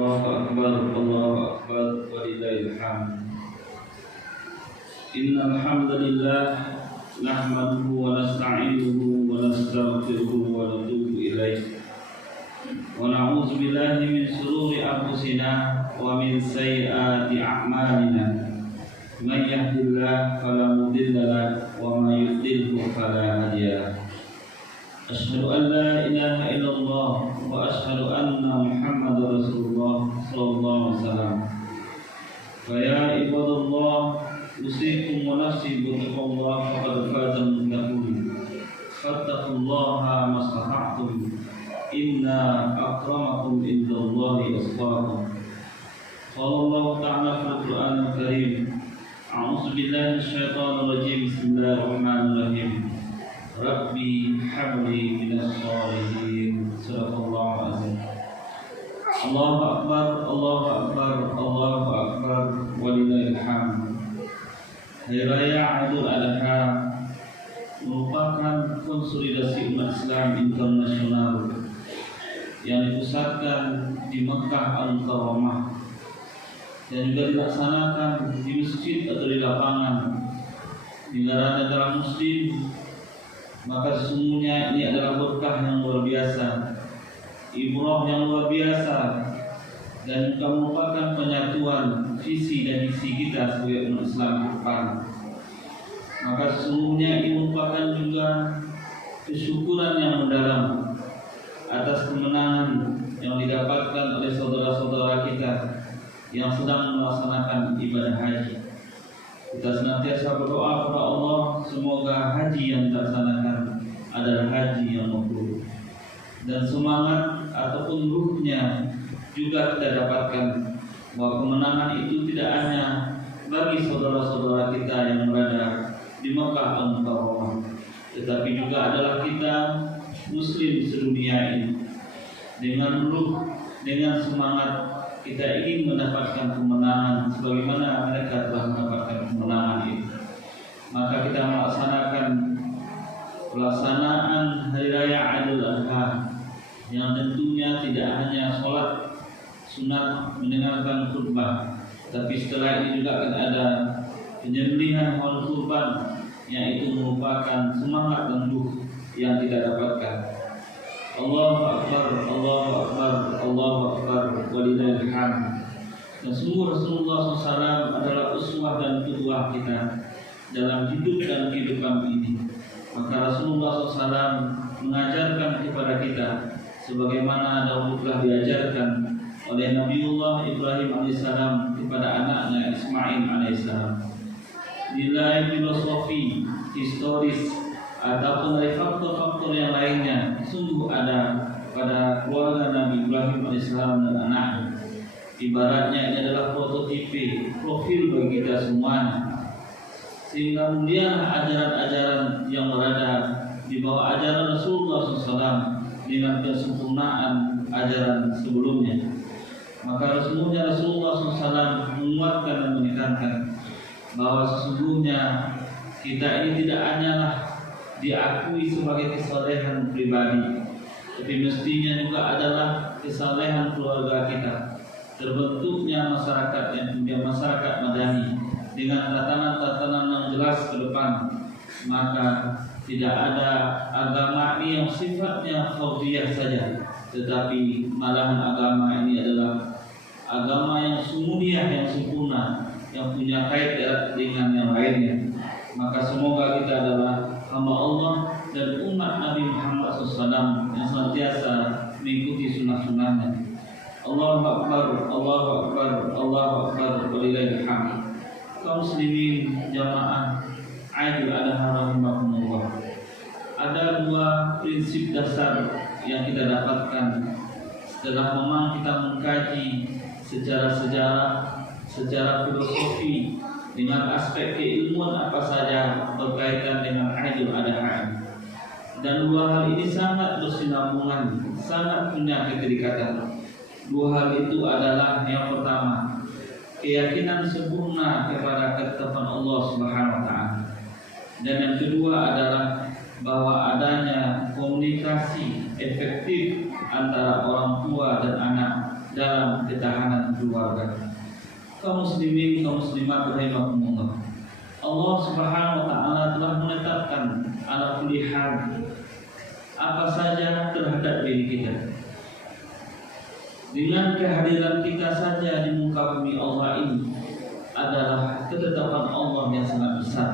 الله أكبر الله أكبر ولله الحمد. إن الحمد لله نحمده ونستعينه ونستغفره ونتوب إليه ونعوذ بالله من شرور أنفسنا ومن سيئات أعمالنا. من يهد الله فلا مضل له ومن يضلل فلا هادي له. أشهد أن لا إله إلا الله وأشهد أن محمدا رسول الله صلى الله عليه وسلم. فيا عباد الله أوصيكم ونفسي بتقوى الله فقد فاز المتقون. فاتقوا الله ما استطعتم إن أكرمكم عند الله أتقاكم. قال الله تعالى في القرآن الكريم: أعوذ بالله من الشيطان الرجيم. بسم الله الرحمن الرحيم. Rabbi habli minas sholihin. Sadaqallahu azim. Allahu akbar, Allahu akbar, Allahu akbar, walillahil hamd. Hari Raya Idul Adha merupakan konsolidasi umat Islam internasional yang dipusatkan di Mekah Al-Mukarramah dan juga dilaksanakan di masjid atau di lapangan di negara-negara muslim. Maka sesungguhnya ini adalah berkah yang luar biasa, ibrah yang luar biasa, dan juga merupakan penyatuan visi dan misi kita sebagai umat Islam ke depan. Maka sesungguhnya ini merupakan juga kesyukuran yang mendalam atas kemenangan yang didapatkan oleh saudara-saudara kita yang sedang melaksanakan ibadah haji. Kita senantiasa berdoa kepada Allah semoga haji yang dilaksanakan adalah haji yang mabrur, dan semangat ataupun ruhnya juga kita dapatkan bahwa kemenangan itu tidak hanya bagi saudara-saudara kita yang berada di Mekah Al-Mukarramah, tetapi juga adalah kita muslim sedunia ini. Dengan ruh, dengan semangat kita ingin mendapatkan kemenangan sebagaimana mereka telah mendapatkan kemenangan itu. Maka kita melaksanakan pelaksanaan Hari Raya Idul Adha yang tentunya tidak hanya sholat sunat mendengarkan khutbah, tapi setelah ini juga akan ada penyembelihan hewan kurban yang itu merupakan semangat dan ruh yang kita dapatkan. Allahu akbar, Allahu akbar, Allahu akbar, walillahil hamd. Dan sungguh Rasulullah SAW adalah uswah dan qudwah kita dalam hidup dan kehidupan ini. Maka Rasulullah SAW mengajarkan kepada kita sebagaimana dahulu telah diajarkan oleh Nabiullah Ibrahim alaihissalam kepada anaknya Ismail alaihissalam. Nilai filosofi, historis ataupun dari faktor-faktor yang lainnya sungguh ada pada keluarga Nabi Ibrahim alaihissalam dan anaknya. Ibaratnya ini adalah prototipe, profil bagi kita semuanya, sehingga kemudian ajaran-ajaran yang berada di bawah ajaran Rasulullah SAW dengan kesempurnaan ajaran sebelumnya. Maka sesungguhnya Rasulullah SAW menguatkan dan menekankan bahwa sesungguhnya kita ini tidak hanyalah diakui sebagai kesalehan pribadi, tapi mestinya juga adalah kesalehan keluarga kita. Terbentuknya masyarakat yang punya masyarakat madani dengan tatanan-tatanan yang jelas ke depan, maka tidak ada agama ini yang sifatnya fardiyah saja, tetapi malahan agama ini adalah agama yang sumudiyah, yang sempurna, yang punya kait erat dengan yang lainnya. Maka semoga kita adalah hamba Allah dan umat Nabi Muhammad SAW yang senantiasa mengikuti sunnah-sunnahnya. Allahu akbar, Allahu akbar, Allahu akbar, walillahil hamd. Kaum muslimin jamaah Idul Adha rahimakumullah. Ada dua prinsip dasar yang kita dapatkan setelah memang kita mengkaji secara sejarah, secara filosofi, dengan aspek keilmuan apa saja berkaitan dengan Idul Adha. Dan dua hal ini sangat bersinambungan, sangat punya keterikatan. Dua hal itu adalah yang pertama, keyakinan sempurna kepada ketetapan Allah Subhanahu wa taala. Dan yang kedua adalah bahwa adanya komunikasi efektif antara orang tua dan anak dalam ketahanan keluarga. Kaum muslimin, kaum muslimat rahimakumullah. Allah Subhanahu wa taala telah menetapkan ala kulli hal apa saja terhadap diri kita. Dengan kehadiran kita saja di muka bumi Allah ini adalah ketetapan Allah yang sangat besar.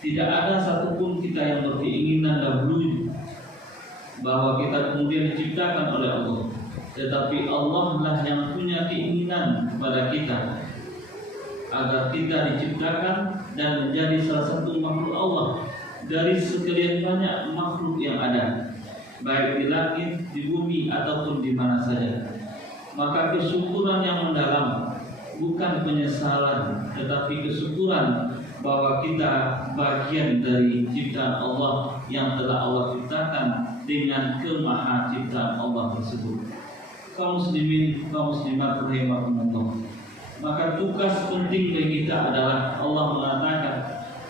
Tidak ada satupun kita yang berkeinginan dahulu bahwa kita kemudian diciptakan oleh Allah, tetapi Allah lah yang punya keinginan kepada kita agar kita diciptakan dan menjadi salah satu makhluk Allah dari sekian banyak makhluk yang ada, baik di langit, di bumi, ataupun di mana saja. Maka kesyukuran yang mendalam, bukan penyesalan, tetapi kesyukuran bahwa kita bagian dari ciptaan Allah yang telah Allah ciptakan dengan kemaha ciptaan Allah tersebut. Kaum muslimin, kaum muslimat rahimakumullah. Maka tugas penting bagi kita adalah Allah mengatakan,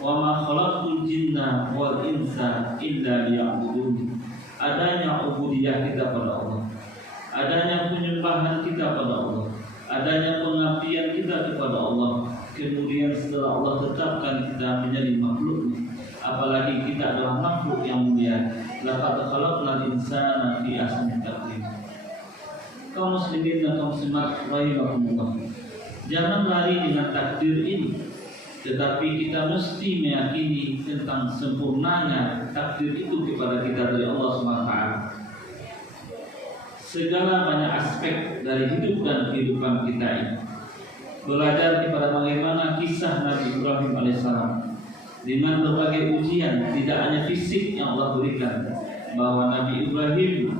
"Wa ma khalaqtul jinna wal insa illa liya'budun." Adanya ubudiyah kita pada Allah, adanya penyembahan kita pada Allah, adanya pengabdian kita kepada Allah. Kemudian setelah Allah tetapkan kita menjadi makhluk, apalagi kita adalah makhluk yang mulia. Laqad khalaqnal insana fi ahsani taqwim. Kaum muslimin dan kaum muslimat rahimakumullah, jangan lari dengan takdir ini, tetapi kita mesti meyakini tentang sempurnanya takdir itu kepada kita dari Allah SWT. Segala banyak aspek dari hidup dan kehidupan kita ini, belajar kepada bagaimana kisah Nabi Ibrahim alaihissalam dengan berbagai ujian, tidak hanya fisik yang Allah berikan, bahwa Nabi Ibrahim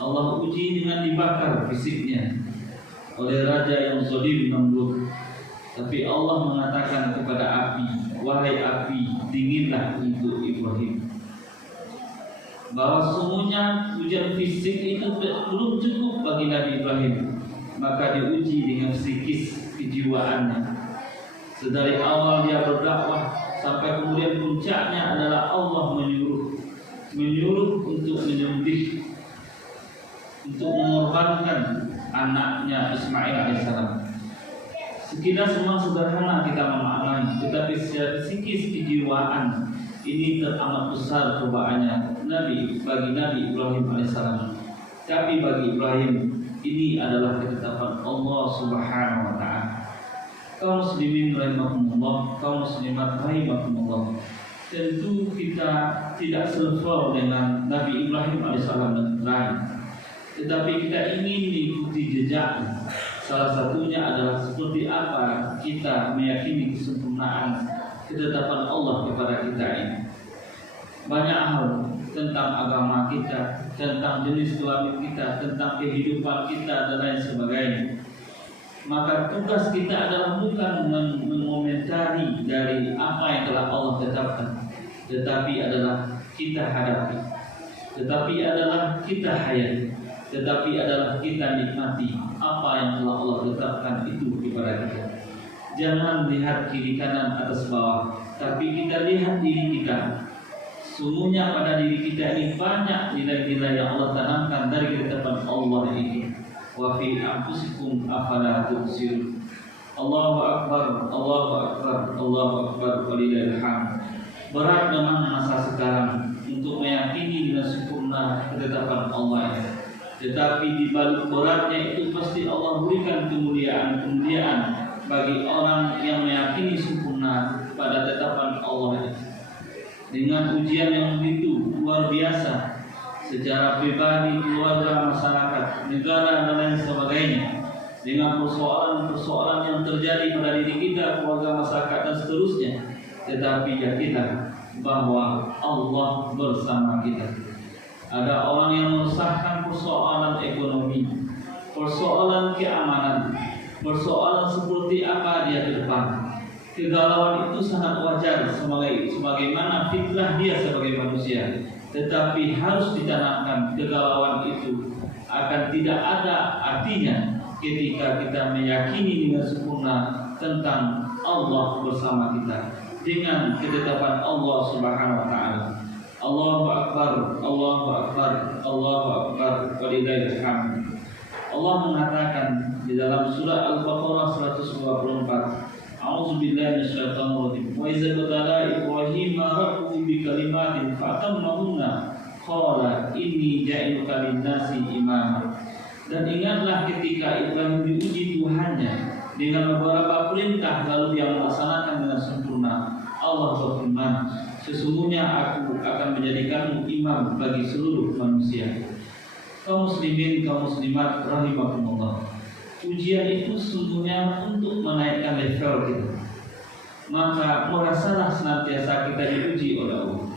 Allah uji dengan dibakar fisiknya oleh raja yang zalim Namrud. Tapi Allah mengatakan kepada api, "Wahai api, dinginlah untuk Ibrahim." Bahwa semuanya ujian fisik itu belum cukup bagi Nabi Ibrahim, maka diuji dengan psikis kejiwaannya. Sedari awal dia berdakwah sampai kemudian puncaknya adalah Allah menyuruh untuk menyembelih, untuk mengorbankan anaknya Ismail alaihissalam. Sekilas memang sederhana kita memahami, tetapi secara psikis kejiwaan ini teramat besar cobaannya bagi Nabi Ibrahim alaihissalam. Tapi bagi Ibrahim ini adalah ketetapan Allah Subhanahu wa taala. Kaum muslimin rahimakumullah, kaum muslimat rahimakumullah. Tentu kita tidak selevel dengan Nabi Ibrahim alaihissalam dan lain, tetapi kita ingin mengikuti jejaknya. Salah satunya adalah seperti apa kita meyakini kesempurnaan ketetapan Allah kepada kita ini. Banyak hal tentang agama kita, tentang jenis kelamin kita, tentang kehidupan kita dan lain sebagainya. Maka tugas kita adalah bukan mengomentari dari apa yang telah Allah tetapkan, tetapi adalah kita hadapi, tetapi adalah kita hayati, tetapi adalah kita nikmati apa yang telah Allah tetapkan itu kepada kita. Jangan lihat kiri kanan atas bawah, tapi kita lihat diri kita. Sungguhnya pada diri kita ini banyak nilai-nilai yang Allah tanamkan dari ketetapan Allah ini. Wa fi anfusikum afala tubsirun. Allahu akbar, Allahu akbar, Allahu akbar, walillahil hamd. Berat memang masa sekarang untuk meyakini dengan sempurna ketetapan Allah ini. Tetapi di balik beratnya itu pasti Allah berikan kemuliaan-kemuliaan bagi orang yang meyakini sempurna pada ketetapan Allah ini. Dengan ujian yang begitu luar biasa secara pribadi, keluarga, masyarakat, negara dan lain sebagainya, dengan persoalan-persoalan yang terjadi pada diri kita, keluarga, masyarakat dan seterusnya, tetapi yakinlah bahwa Allah bersama kita. Ada orang yang meresahkan persoalan ekonomi, persoalan keamanan, persoalan seperti apa dia ke depan. Kegalauan itu sangat wajar sebagaimana fitrah dia sebagai manusia. Tetapi harus ditanamkan kegalauan itu akan tidak ada artinya ketika kita meyakini dengan sempurna tentang Allah bersama kita dengan ketetapan Allah Subhanahu wa taala. Allahu akbar, Allahu akbar, Allahu akbar, walillahil hamd. Allah mengatakan di dalam surah Al-Baqarah 124, A'udzubillahi minasyaitonir rajim. Wa idza qala Ibrahim rabbuhu bi kalimatin fatammahunna qala inni ja'iluka lin-nasi imama. Dan ingatlah ketika Ibrahim diuji Tuhannya dengan beberapa perintah lalu dia melaksanakan dengan sempurna. Allah berfirman, sesungguhnya aku akan menjadikanmu imam bagi seluruh manusia. Kaum muslimin, kaum muslimat rahimakumullah. Ujian itu sesungguhnya untuk menaikkan level kita. Maka merasalah senantiasa kita diuji oleh Allah.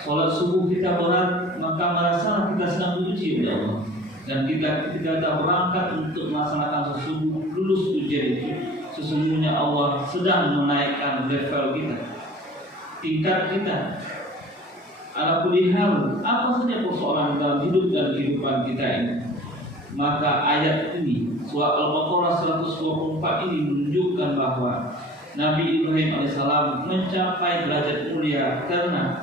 Salat subuh kita berat, maka merasalah kita sedang diuji oleh Allah. Dan ketika kita berangkat untuk melaksanakan sesuatu lulus ujian itu, sesungguhnya Allah sedang menaikkan level kita, tingkat kita. Ala kulli hal, apa saja persoalan dalam hidup dan kehidupan kita ini, maka ayat ini surah Al-Baqarah 124 ini menunjukkan bahwa Nabi Ibrahim alaihissalam mencapai derajat mulia karena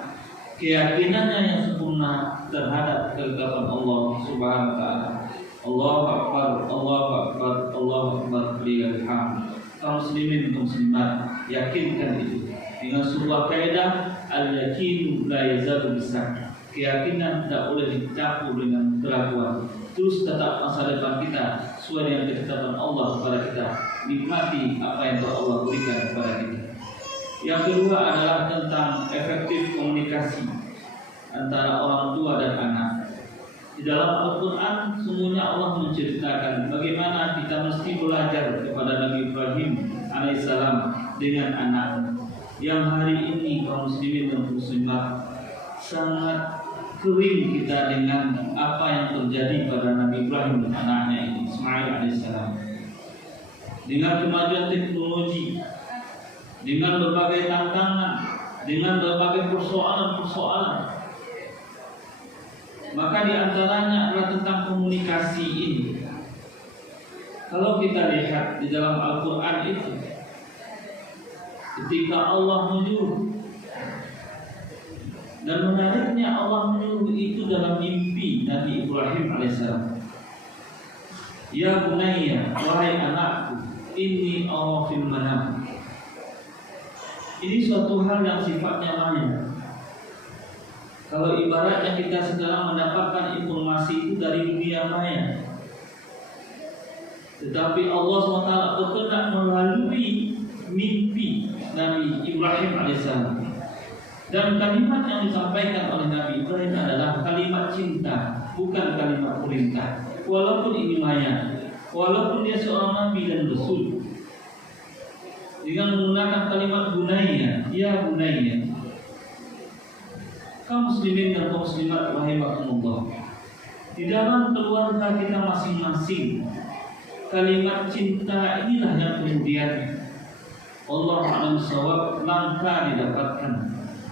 keyakinannya yang sempurna terhadap kegagapan Allah Subhanahu wa taala. Allahu akbar, Allahu akbar, Allahu akbar, lillahil hamd. Kaum muslimin, kaum muslimat, yakinkan itu dengan sebuah kaidah al-yaqinu la yazalu bisak. Keyakinan tidak boleh dicampur dengan keraguan. Terus tetap masa depan kita sesuai dengan ketetapan Allah kepada kita. Nikmati apa yang telah Allah berikan kepada kita. Yang kedua adalah tentang efektif komunikasi antara orang tua dan anak. Di dalam Al-Quran semuanya Allah menceritakan bagaimana kita mesti belajar kepada Nabi Ibrahim alaihissalam dengan anaknya. Yang hari ini kaum muslimin dan muslimat sangat kering kita dengan apa yang terjadi pada Nabi Ibrahim dan anaknya ini, Ismail alaihissalam. Dengan kemajuan teknologi, dengan berbagai tantangan, dengan berbagai persoalan-persoalan, maka diantaranya adalah tentang komunikasi ini. Kalau kita lihat di dalam Al-Quran itu, ketika Allah menyuruh, dan menariknya Allah menyuruh itu dalam mimpi Nabi Ibrahim alaihissalam. Ya bunayya, wahai anakku, inni ara fil manam. Ini suatu hal yang sifatnya maya. Kalau ibaratnya kita sekarang mendapatkan informasi itu dari dunia maya, tetapi Allah SWT berkehendak melalui mimpi Nabi Ibrahim alaihissalam. Dan kalimat yang disampaikan oleh Nabi Ibrahim adalah kalimat cinta, bukan kalimat perintah. Walaupun ini maya, walaupun dia seorang nabi dan rasul, dengan menggunakan kalimat bunayya, ya bunayya. Kaum muslimin dan kaum muslimat rahimakumullah, di dalam keluarga kita masing-masing, kalimat cinta inilah yang kemudian Allah a'lam bishawab langka didapatkan.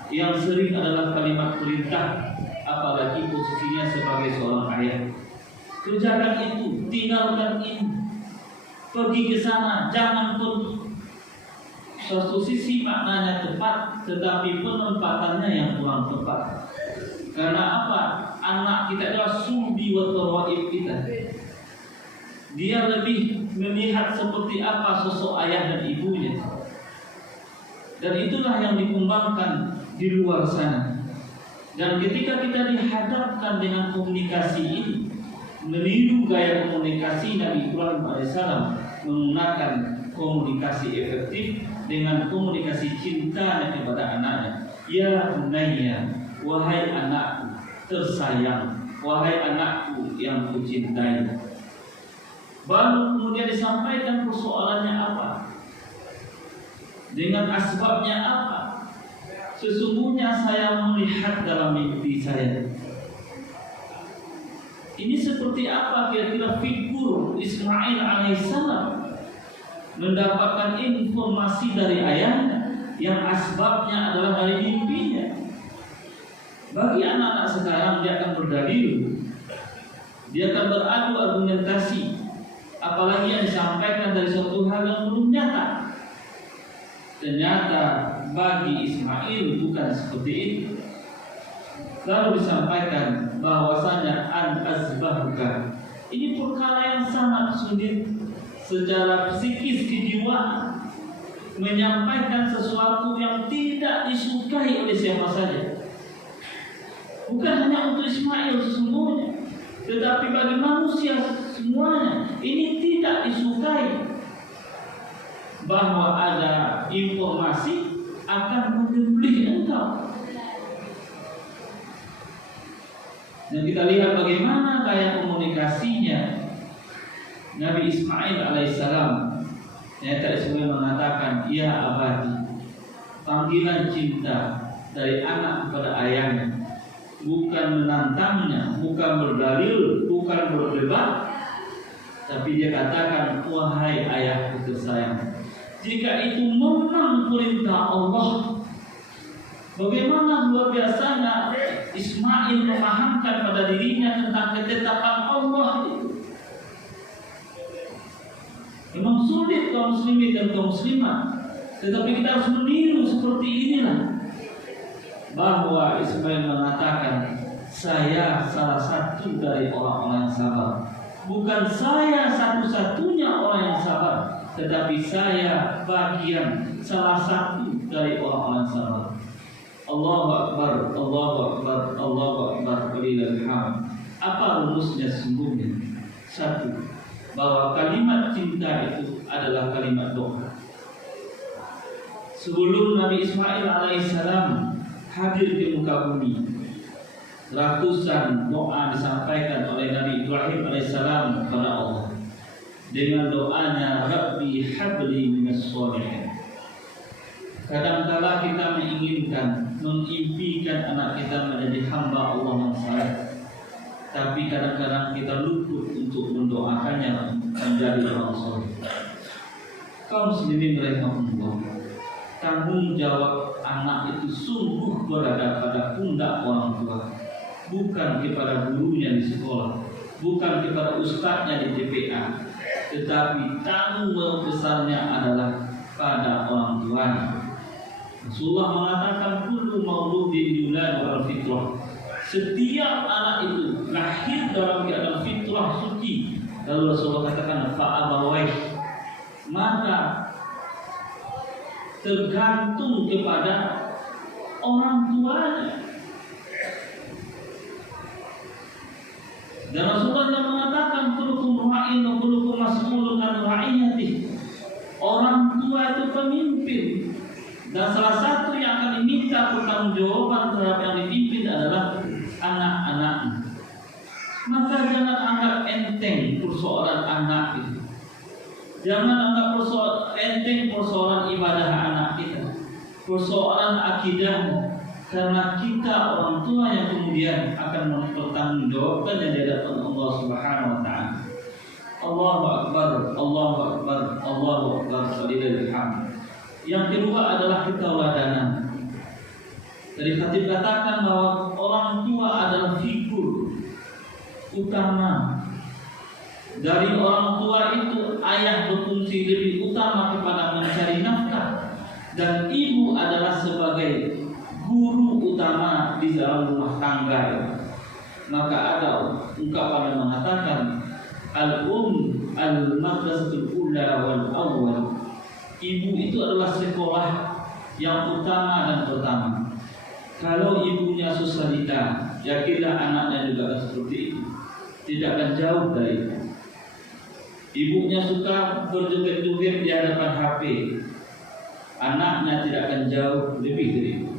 Yang sering adalah kalimat perintah, apalagi posisinya sebagai seorang ayah. Kerjakan itu, tinggalkan ini, pergi ke sana, jangan pergi. Suatu sisi maknanya tepat, tetapi penempatannya yang kurang tepat. Karena apa? Anak kita adalah sulbi wa taraib kita. Dia lebih melihat seperti apa sosok ayah dan ibunya. Dan itulah yang dikembangkan di luar sana. Dan ketika kita dihadapkan dengan komunikasi ini, meniru gaya komunikasi Nabi Ibrahim alaihissalam, menggunakan komunikasi efektif dengan komunikasi cinta kepada anaknya. Ya bunayya, wahai anakku tersayang, wahai anakku yang kucintai. Baru kemudian disampaikan persoalannya apa, dengan asbabnya apa. Sesungguhnya saya melihat dalam mimpi saya. Ini seperti apa kira-kira figur Ismail alaihissalam mendapatkan informasi dari ayahnya yang asbabnya adalah dari mimpinya. Bagi anak-anak sekarang, dia akan berdalil, dia akan beradu argumentasi, apalagi yang disampaikan dari suatu hal yang belum nyata. Ternyata bagi Ismail bukan seperti itu. Lalu disampaikan bahwasanya an azbahuka, Ini perkara yang sangat sulit secara psikis kejiwaan, menyampaikan sesuatu yang tidak disukai oleh siapa saja. Bukan hanya untuk Ismail sesungguhnya, tetapi bagi manusia semuanya ini tidak disukai. Bahwa ada informasi akan menyembelih engkau. Dan kita lihat bagaimana gaya komunikasinya Nabi Ismail alaihissalam. Nyata Ismail mengatakan, ya abadi, panggilan cinta dari anak kepada ayahnya, bukan menantangnya, bukan berdalil, bukan berdebat, tapi dia katakan, wahai ayahku tersayang, jika itu memang perintah Allah. Bagaimana luar biasanya Ismail memahamkan pada dirinya tentang ketetapan Allah itu. Memang sulit kaum muslimin dan kaum muslimah, tetapi kita harus meniru seperti inilah. Bahwa Ismail mengatakan, saya salah satu dari orang-orang yang sabar. Bukan saya satu-satunya orang yang sabar, tetapi saya bagian salah satu dari orang-orang yang sabar. Allahu Akbar, Allahu Akbar, Allahu Akbar, walillahil hamd. Apa rumusnya sesungguhnya? Satu, bahwa kalimat cinta itu adalah kalimat doa. Sebelum Nabi Ismail alaihissalam hadir di muka bumi, ratusan doa disampaikan oleh Nabi Ibrahim alaihissalam kepada Allah. Dengan doanya, Rabbi habli minas sholihin. Kadangkala kita menginginkan, mengimpikan anak kita menjadi hamba Allah yang saleh, tapi kadang-kadang kita luput untuk mendoakannya menjadi orang saleh. Kaum muslimin rahimahumullah, tanggung jawab anak itu sungguh berada pada pundak orang tua, bukan kepada gurunya di sekolah, bukan kepada ustadznya di TPA, tetapi tanggung jawab besarnya adalah pada orang tuanya. Rasulullah mengatakan, kullu mauludin yuladu al fitrah. Setiap anak itu lahir dalam keadaan fitrah suci. Lalu Rasulullah katakan, fa'abawai, maka tergantung kepada orang tuanya. Dan Rasulullah mengatakan, kullukum ra'in wa kullukum mas'ulun an ra'iyatih. Orang tua itu pemimpin, dan salah satu yang akan diminta pertanggungjawaban terhadap yang dipimpin adalah anak-anak. Maka jangan anggap enteng persoalan anak itu. Jangan anggap enteng persoalan ibadah anak kita, persoalan akidah, karena kita orang tua yang kemudian akan mempertanggungjawabkan di hadapan Allah Subhanahu wa taala. Allahu Akbar, Allahu Akbar, Allahu Akbar, walillahil hamd. Yang kedua adalah ketauladanan. Dari khatib katakan bahwa orang tua adalah figur utama. Dari orang tua itu ayah berfungsi lebih utama kepada mencari nafkah, dan ibu adalah sebagai guru utama di dalam rumah tangga. Maka ada ungkapan yang mengatakan, al-madrasatul ula wal awwal. Ibu itu adalah sekolah yang utama dan pertama. Kalau ibunya susalita, yakinlah anaknya juga seperti itu, tidak akan jauh dari itu. Ibunya suka berjoget-joget di hadapan HP, anaknya tidak akan jauh lebih dari itu.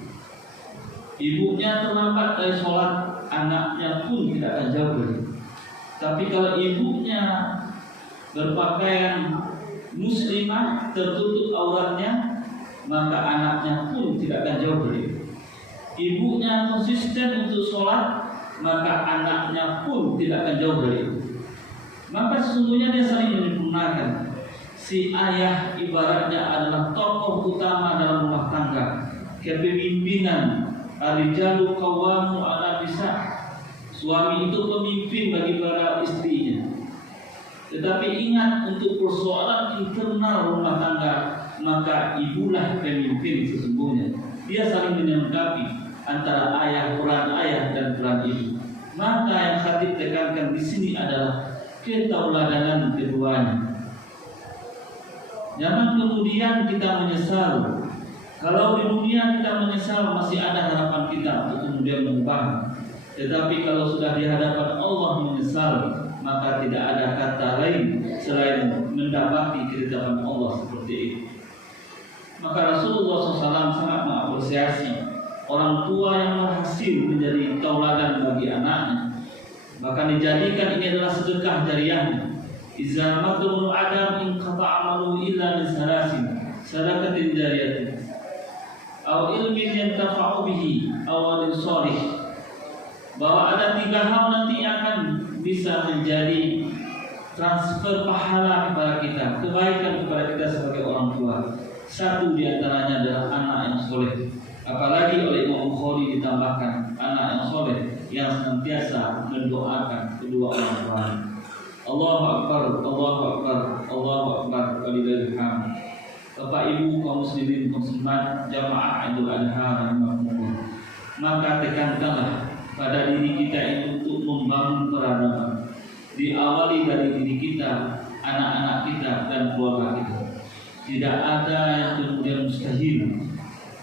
Ibunya terlambat dari sholat, anaknya pun tidak akan jauh dari itu. Tapi kalau ibunya berpakaian muslimah, tertutup auratnya, maka anaknya pun tidak akan jauh dari itu. Ibunya konsisten untuk sholat, maka anaknya pun tidak akan jauh dari itu. Maka sesungguhnya dia saling menyempurnakan. Si ayah ibaratnya adalah tokoh utama dalam rumah tangga, kepemimpinan. Ar-rijalu qawwamu 'ala nisa. Suami itu pemimpin bagi para istrinya. Tetapi ingat, untuk persoalan internal rumah tangga, maka ibulah pemimpin sesungguhnya. Dia saling melengkapi antara peran ayah dan peran ibu. Maka yang khatib tekankan di sini adalah ketauladanan keduanya. Jangan kemudian kita menyesal. Kalau di dunia kita menyesal, masih ada harapan kita untuk kemudian mengubah. Tetapi kalau sudah di hadapan Allah menyesal, maka tidak ada kata lain selain mendapati ketetapan Allah seperti itu. Maka Rasulullah SAW sangat mengapresiasi orang tua yang berhasil menjadi tauladan bagi anaknya. Bahkan dijadikan ini adalah sedekah jariyahnya. Iza madrul adam in qata'amalu illa min salasin sadaqatin jariyatin aw ilmin yantafa'u bihi aw walin shalih. Bahwa ada 3 hal nanti akan bisa menjadi transfer pahala kepada kita, kebaikan kepada kita sebagai orang tua. Satu di antaranya adalah anak yang soleh. Apalagi oleh Imam Bukhari ditambahkan anak yang soleh yang senantiasa mendoakan kedua orang tua. Allahu Akbar, Allahu Akbar, Allahu Akbar, walillahil hamd. Bapak Ibu kaum muslimin muslimat jamaah Idul Adha rahimakumullah. Maka tekankanlah pada diri kita itu untuk membangun peradaban. Diawali dari diri kita, anak-anak kita dan keluarga kita. Tidak ada yang kemudian mustahil,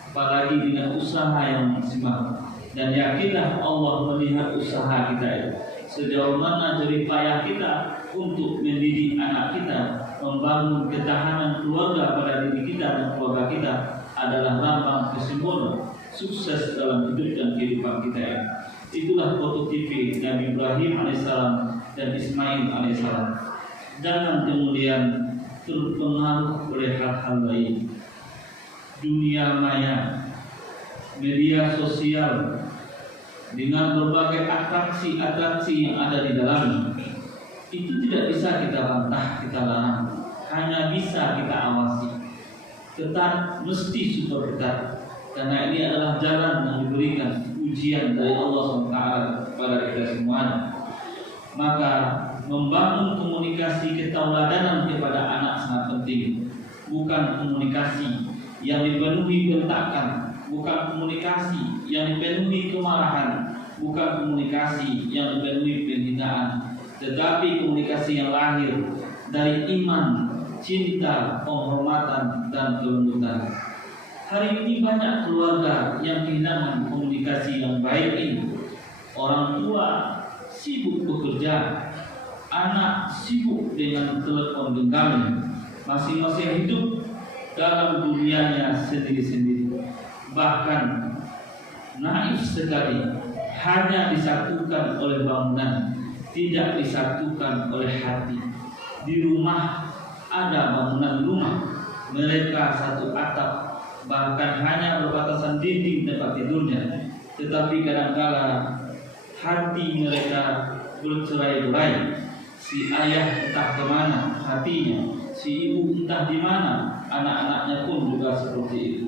apalagi dengan usaha yang maksimal. Dan yakinlah Allah melihat usaha kita itu. Sejauh mana jerih payah kita untuk mendidik anak kita, membangun ketahanan keluarga pada diri kita dan keluarga kita adalah lambang kesimpulan sukses dalam hidup dan kehidupan kita ini. Itulah prototipe Nabi Ibrahim alaihissalam dan Ismail alaihissalam. Jangan kemudian terpengaruh oleh hal-hal lain, dunia maya, media sosial dengan berbagai atraksi-atraksi yang ada di dalamnya. Itu tidak bisa kita bantah, kita larang, hanya bisa kita awasi. Ketat, mesti super ketat, karena ini adalah jalan yang diberikan ujian dari Allah SWT kepada kita semuanya. Maka membangun komunikasi ketauladanan kepada anak sangat penting. Bukan komunikasi yang dipenuhi bentakan, bukan komunikasi yang dipenuhi kemarahan, bukan komunikasi yang dipenuhi penghinaan, tetapi komunikasi yang lahir dari iman, cinta, penghormatan dan kelembutan. Hari ini banyak keluarga yang kehilangan komunikasi yang baik ini. Orang tua sibuk bekerja, anak sibuk dengan telepon genggamnya, masing-masing hidup dalam dunianya sendiri-sendiri. Bahkan naif sekali, hanya disatukan oleh bangunan, tidak disatukan oleh hati. Di rumah ada bangunan rumah, mereka satu atap, bahkan hanya berbatasan dinding tempat tidurnya, tetapi kadang-kala hati mereka bercerai-berai. Si ayah entah kemana hatinya, si ibu entah di mana, anak-anaknya pun juga seperti itu.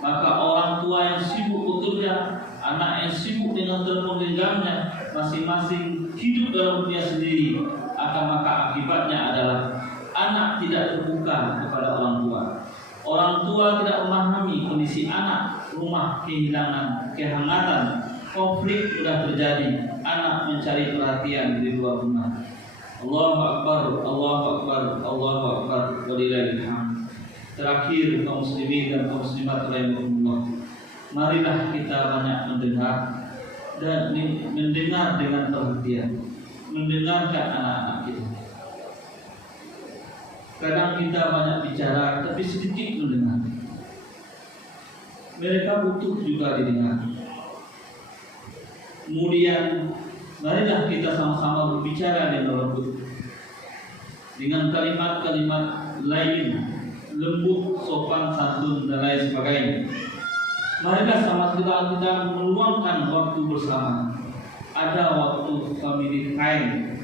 Maka orang tua yang sibuk bekerja, anak yang sibuk dengan telepon genggamnya, masing-masing hidup dalam dunia sendiri, maka akibatnya adalah anak tidak terbuka kepada orang tua. Orang tua tidak memahami kondisi anak, rumah kehilangan kehangatan, konflik sudah terjadi, anak mencari perhatian di luar rumah. Allahu Akbar, Allahu Akbar, Allahu Akbar, walillahil hamd. Terakhir kaum muslimin dan kaum muslimat rahimakumullah, marilah kita banyak mendengar dan mendengar dengan perhatian, mendengarkan anak-anak kita. Kadang kita banyak bicara tapi sedikit mendengar. Mereka butuh juga didengar. Kemudian marilah kita sama-sama berbicara dengan lembut, dengan kalimat-kalimat lain, lembut, sopan, santun dan lain sebagainya. Marilah sama-sama kita meluangkan waktu bersama. Ada waktu family time,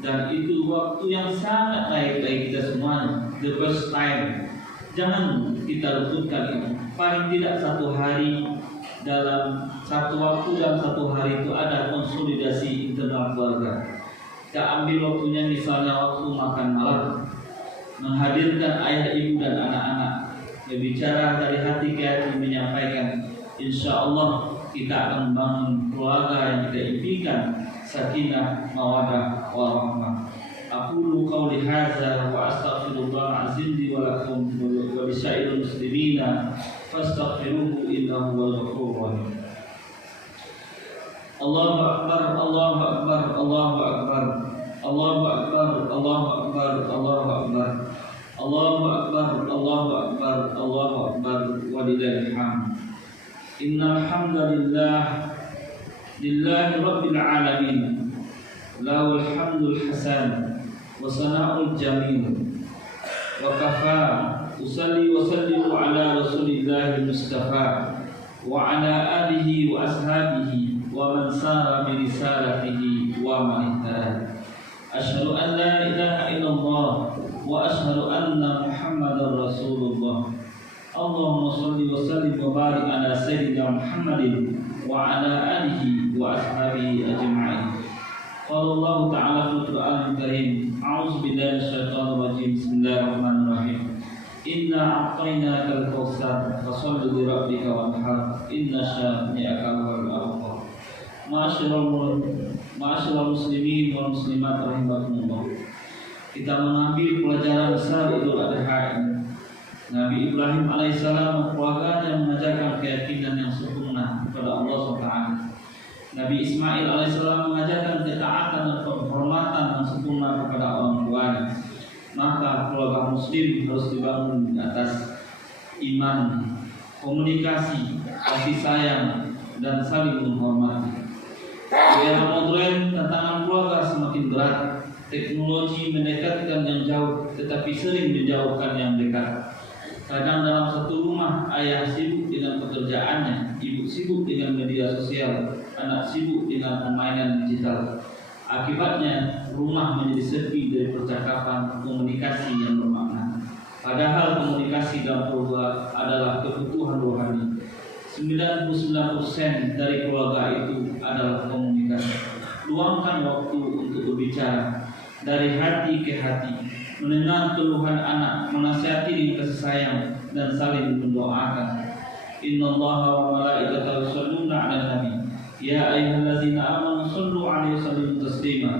dan itu waktu yang sangat baik bagi kita semuanya. The best time. Jangan kita luputkan itu. Paling tidak satu hari dalam satu waktu dan satu hari itu ada konsolidasi internal keluarga. Kita ambil waktunya, misalnya waktu makan malam, menghadirkan ayah, ibu dan anak-anak, berbicara dari hati ke hati, menyampaikan. Insya Allah kita akan membangun keluarga yang kita impikan, sakinah, mawaddah, warahmah. Aqulu qawli hadza wa astaghfirullah azim li wa lakum wa lisairil muslimina fastaghfiruhu innahu huwal ghafurur rahim. Allahu akbar, Allahu akbar, Allahu akbar, Allahu akbar, Allahu akbar, Allahu akbar, Allahu akbar, Allahu akbar, Allahu akbar, walillahil hamd. Innal hamdalillah lillahi rabbil alamin, lahul hamdul hasan wa sana'ul jamil, wa kafa usalli wa sallimu ala rasulillahil mustafa wa ala alihi wa ashabihi wa man sara bi risalatihi wa man ihtada. Asyhadu an la ilaha illallah wa asyhadu anna Muhammadar Rasulullah. Allahumma shalli wa sallim wa barik ala sayyidina Muhammadin wa ala alihi wa ashabihi ajma'in. Qala Allah ta'ala fil Qur'anil Karim, a'udzu billahi minasyaitonir rajim. Bismillahirrahmanirrahim. Inna a'tainakal kautsar fasholli li rabbika wanhar inna syani'aka huwal abtar. Ma'asyiral muslimin wal muslimat rahimakumullah. Kita mengambil pelajaran besar Idul Adha ini. Nabi Ibrahim alaihissalam dan keluarganya mengajarkan keyakinan yang sempurna kepada Allah SWT. Nabi Ismail alaihissalam mengajarkan ketaatan dan penghormatan yang sempurna kepada orang tuanya. Maka keluarga muslim harus dibangun di atas iman, komunikasi, kasih sayang, dan saling menghormati. Di era modern, tantangan keluarga semakin berat. Teknologi mendekatkan yang jauh, tetapi sering menjauhkan yang dekat. Kadang dalam satu rumah, ayah sibuk dengan pekerjaannya, ibu sibuk dengan media sosial, anak sibuk dengan permainan digital. Akibatnya, rumah menjadi sepi dari percakapan, komunikasi yang bermakna. Padahal komunikasi dalam keluarga adalah kebutuhan rohani. 99% dari keluarga itu adalah komunikasi. Luangkan waktu untuk berbicara dari hati ke hati, mendengar keluhan anak, menasihati dengan kasih sayang, dan saling mendoakan. Innallaha wa malaikatahu yusholluna 'alan nabi ya ayyuhallazina amanu shallu 'alaihi wa sallimu taslima.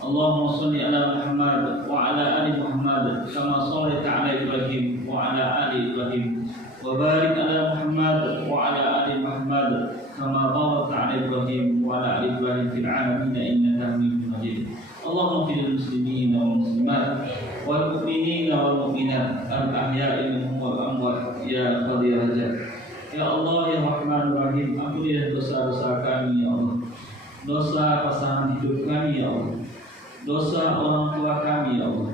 Allahumma shalli 'ala Muhammad wa 'ala ali Muhammad kama shallaita 'ala Ibrahim wa 'ala ali Ibrahim wa barik 'ala Muhammad wa 'ala ali Muhammad kama barakta 'ala Ibrahim wa 'ala ali Ibrahim fil 'alamin innaka Hamidum Majid. Allahumma fil muslimin wal muslimat wal mu'minin wal mu'minat al ahya'i minhum wal amwat ya qadir hajat. Ya Allah ya Rahman Rahim, ampunilah dosa-dosa kami ya Allah. Dosa pasangan hidup kami ya Allah. Dosa orang tua kami ya Allah.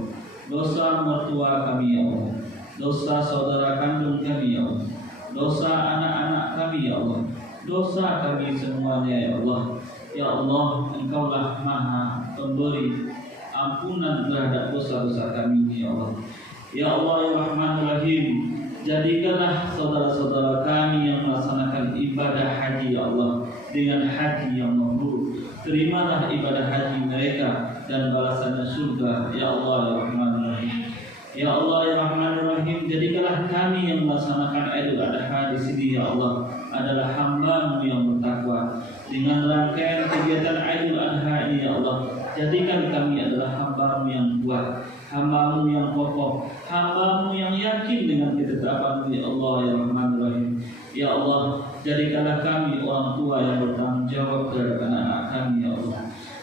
Dosa mertua kami ya Allah. Dosa saudara kandung kami ya Allah. Dosa anak-anak kami ya Allah. Dosa kami semuanya ya Allah. Ya Allah, Engkaulah Maha Pemberi ampunan terhadap dosa-dosa kami ya Allah. Ya Allah ya Rahman Rahim, jadikanlah saudara-saudara kami yang melaksanakan ibadah haji ya Allah dengan haji yang mabrur. Terimalah ibadah haji mereka dan balasannya surga ya Allah ya Rahman Rahim. Ya Allah ya Rahman Rahim, jadikanlah kami yang melaksanakan Idul Adha di sini ya Allah adalah hamba-Mu yang bertakwa. Dengan rangkaian kegiatan Idul Adha ini ya Allah, jadikan kami adalah hamba-Mu yang kuat, hamba-Mu yang kokoh, hamba-Mu yang yakin dengan ketetapan-Mu ya Allah ya Rahman Rahim. Ya Allah, jadikanlah kami orang tua yang bertanggung jawab terhadap anak-anak kami ya Allah.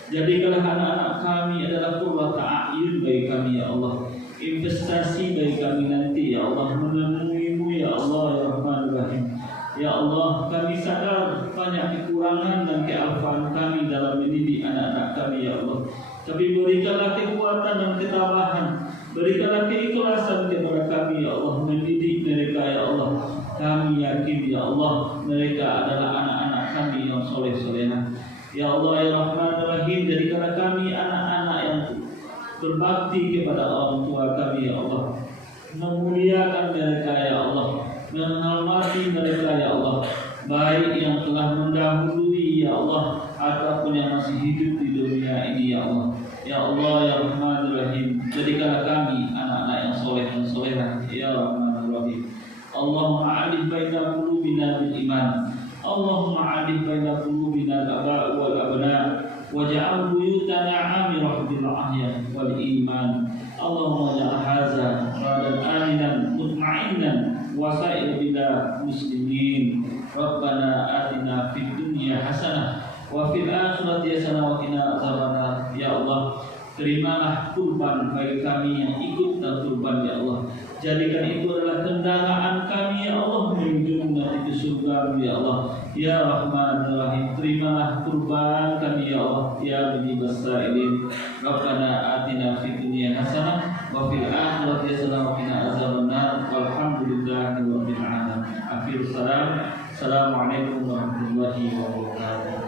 Jadikanlah anak-anak kami adalah qurrata a'yun bagi kami ya Allah. Investasi bagi kami nanti ya Allah, menemui-Mu ya Allah ya Rahman Rahim. Ya Allah, kami sadar banyak kekurangan dan kealpaan kami dalam mendidik anak-anak kami ya Allah. Tapi berikanlah kekuatan dan ketabahan, berikanlah keikhlasan kepada kami ya Allah mendidik mereka ya Allah. Kami yakin ya Allah mereka adalah anak-anak kami yang soleh-solehah. Ya Allah ya Rahman Rahim, jadikanlah kami anak-anak yang berbakti kepada orang tua kami ya Allah, memuliakan mereka ya Allah, menghormati mereka ya Allah, baik yang telah mendahului ya Allah ataupun yang masih hidup di dunia ini ya Allah. Ya Allah ya Rahman Rahim, jadikanlah kami anak-anak yang soleh dan solehah ya Rahman Rahim. Allahumma alif baina qulubina bil iman, Allahumma alif baina qulubina al-aba' wal abna waj'al buyutana amirah bil ahya wal iman. Allahumma ja'al hadza radan aminan mutma'innan wa sa'ir bila muslimin. Rabbana atina fid dunya hasanah wa fil akhirati hasanah wa qina azabannar. Ya Allah, terimalah kurban bagi kami yang ikut dalam kurban, ya Allah. Jadikan itu adalah kendaraan kami, ya Allah, menuju nanti ke surga, ya Allah. Ya Rahman ya Rahim, terimalah kurban kami, ya Allah. Ya Mujibas Sa'ilin. Rabbana atina fid dunya hasanah wa fil akhirati hasanah wa qina azabannar. Walhamdulillahi rabbil alamin. Akhirus salam. Assalamualaikum warahmatullahi wabarakatuh.